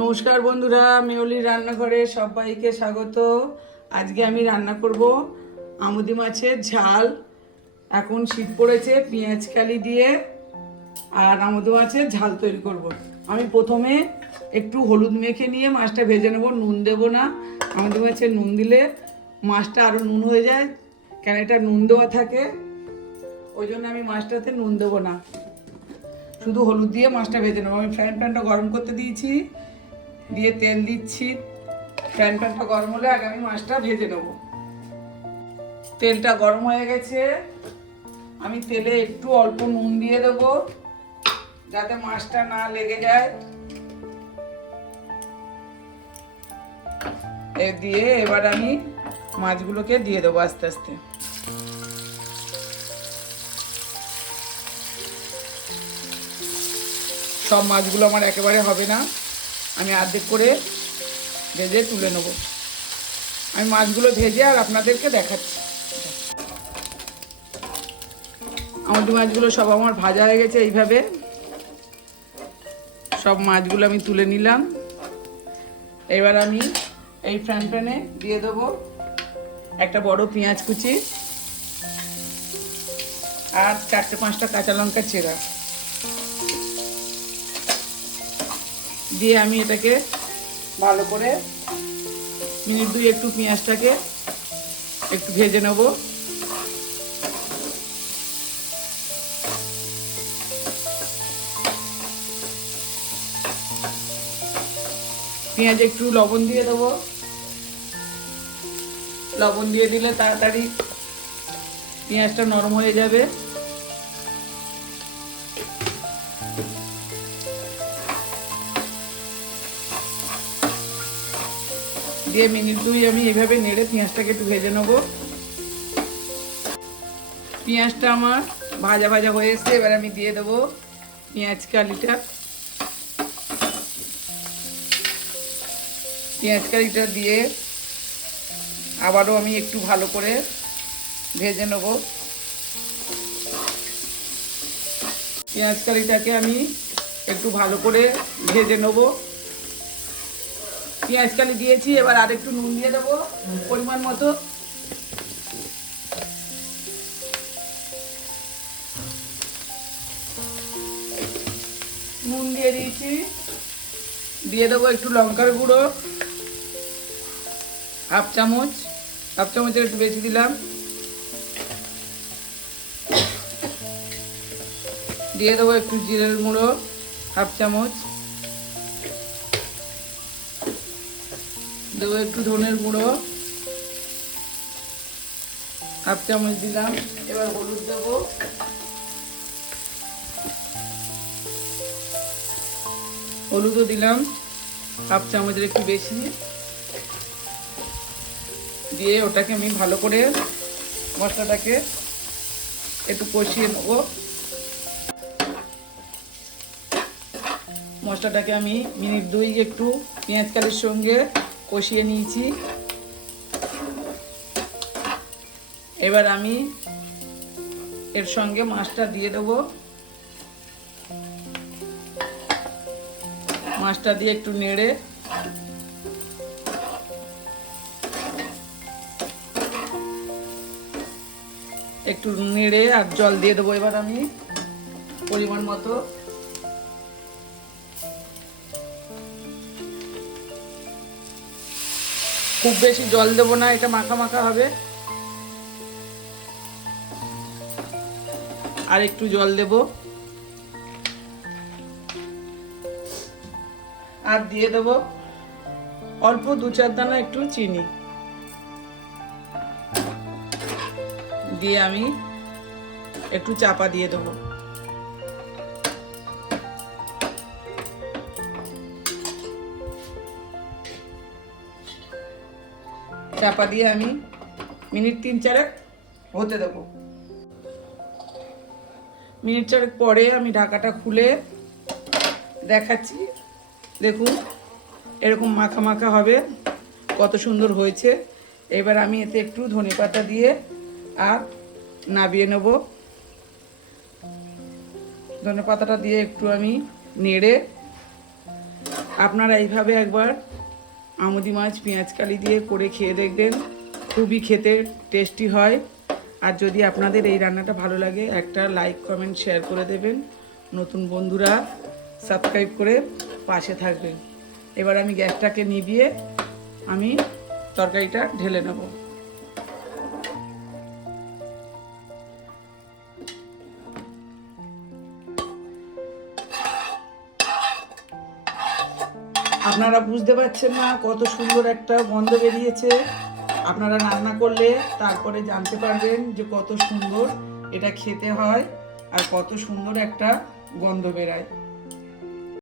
নমস্কার বন্ধুরা, মেয়লির রান্নাঘরে সবাইকে স্বাগত। আজকে আমি রান্না করব আমুদি মাছের ঝাল। এখন শীত পড়েছে, পেঁয়াজ কালি দিয়ে আর আমুদি মাছের ঝাল তৈরি করব। আমি প্রথমে একটু হলুদ মেখে নিয়ে মাছটা ভেজে নেব, নুন দেব না। আমুদি মাছের নুন দিলে মাছটা আরও নুন হয়ে যায়, কেন এটা নুন দেওয়া থাকে, ওই জন্য আমি মাছটাতে নুন দেবো না, শুধু হলুদ দিয়ে মাছটা ভেজে নেবো। আমি ফ্রাইং প্যানটা গরম করতে দিয়েছি, দিয়ে তেল দিচ্ছি। ফ্রাইং প্যানটা গরম হলে আগে আমি মাছটা ভেজে নেব। তেলটা গরম হয়ে গেছে, আমি তেলে একটু অল্প নুন দিয়ে দেবো যাতে মাছটা না লেগে যায়। দিয়ে এবার আমি মাছগুলোকে দিয়ে দেবো আস্তে আস্তে। সব মাছগুলো আমার একেবারে হবে না, আমি অর্ধেক করে ভেজে তুলে নেব। আমি মাছগুলো ভেজে আর আপনাদেরকে দেখাচ্ছি। আমাদের মাছগুলো সব আমার ভাজা হয়ে গেছে। এইভাবে সব মাছগুলো আমি তুলে নিলাম। এবার আমি এই ফ্রাইং প্যানে দিয়ে দেবো একটা বড় পেঁয়াজ কুচি আর 4-5টা কাঁচা লঙ্কা চেরা, দিয়ে আমি এটাকে ভালো করে মিনিট 2 একটু পেঁয়াজটাকে একটু ভেজে নেব। পেঁয়াজে একটু লবণ দিয়ে দেবো। লবণ দিয়ে দিলে তাড়াতাড়ি পেঁয়াজটা নরম হয়ে যাবে। দিয়ে মিনিট 2 আমি এইভাবে নেড়ে পেঁয়াজটাকে একটু ভেজে নেব। পেঁয়াজটা আমার ভাজা ভাজা হয়ে এসছে, এবার আমি দিয়ে দেবো পেঁয়াজ কালিটা। পেঁয়াজ কালিটা দিয়ে আবারও আমি একটু ভালো করে ভেজে নেব। পেঁয়াজ কালিটাকে আমি একটু ভালো করে ভেজে নেব। পেঁয়াজ কালি দিয়েছি, এবার আর একটু নুন দিয়ে দেবো পরিমাণ মতো। নুন দিয়ে দিয়েছি, দিয়ে দেবো একটু লঙ্কার গুঁড়ো হাফ চামচের একটু বেশি দিলাম। দিয়ে দেবো একটু জিরের গুঁড়ো হাফ চামচ, দেবো একটু ধনের গুঁড়ো হাফ চামচ দিলাম। এবার হলুদ দেবো, হলুদও দিলাম হাফ চামচের একটু বেশি, দিয়ে ওটাকে আমি ভালো করে মশলাটাকে একটু কষিয়ে নেব। মশলাটাকে আমি মিনিট 2 একটু পেঁয়াজ কালির সঙ্গে কষিয়ে নিয়েছি। এবার আমি এর সঙ্গে মাছটা দিয়ে দেবো। মাছটা দিয়ে একটু নেড়ে আর জল দিয়ে দেবো এবার আমি পরিমাণ মতো। খুব বেশি জল দেবো না, এটা মাখা মাখা হবে। আর একটু জল দেব, আর দিয়ে দেবো অল্প 2-4 দানা একটু চিনি, দিয়ে আমি একটু চাপা দিয়ে দেবো। চাপা দিয়ে আমি মিনিট 3-4 হতে দেবো। মিনিট 4 পরে আমি ঢাকাটা খুলে দেখাচ্ছি। দেখুন এরকম মাখা মাখা হবে, কত সুন্দর হয়েছে। এবার আমি এতে একটু ধনেপাতা দিয়ে আর নাবিয়ে নেব। ধনেপাতাটা দিয়ে একটু আমি নেড়ে আপনারা এইভাবে একবার আমুদি মাছ পেঁয়াজকালি দিয়ে করে খেয়ে দেখবেন, খুবই খেতে টেস্টি হয়। আর যদি আপনাদের এই রান্নাটা ভালো লাগে একটা লাইক কমেন্ট শেয়ার করে দেবেন, নতুন বন্ধুরা সাবস্ক্রাইব করে পাশে থাকবেন। এবার আমি গ্যাসটাকে নিভিয়ে আমি তরকারিটা ঢেলে নেব। আপনারা বুঝতে পারছেন না কত সুন্দর একটা গন্ধ বেরিয়েছে। আপনারা রান্না করলে তারপরে জানতে পারবেন যে কত সুন্দর এটা খেতে হয় আর কত সুন্দর একটা গন্ধ বেরায়।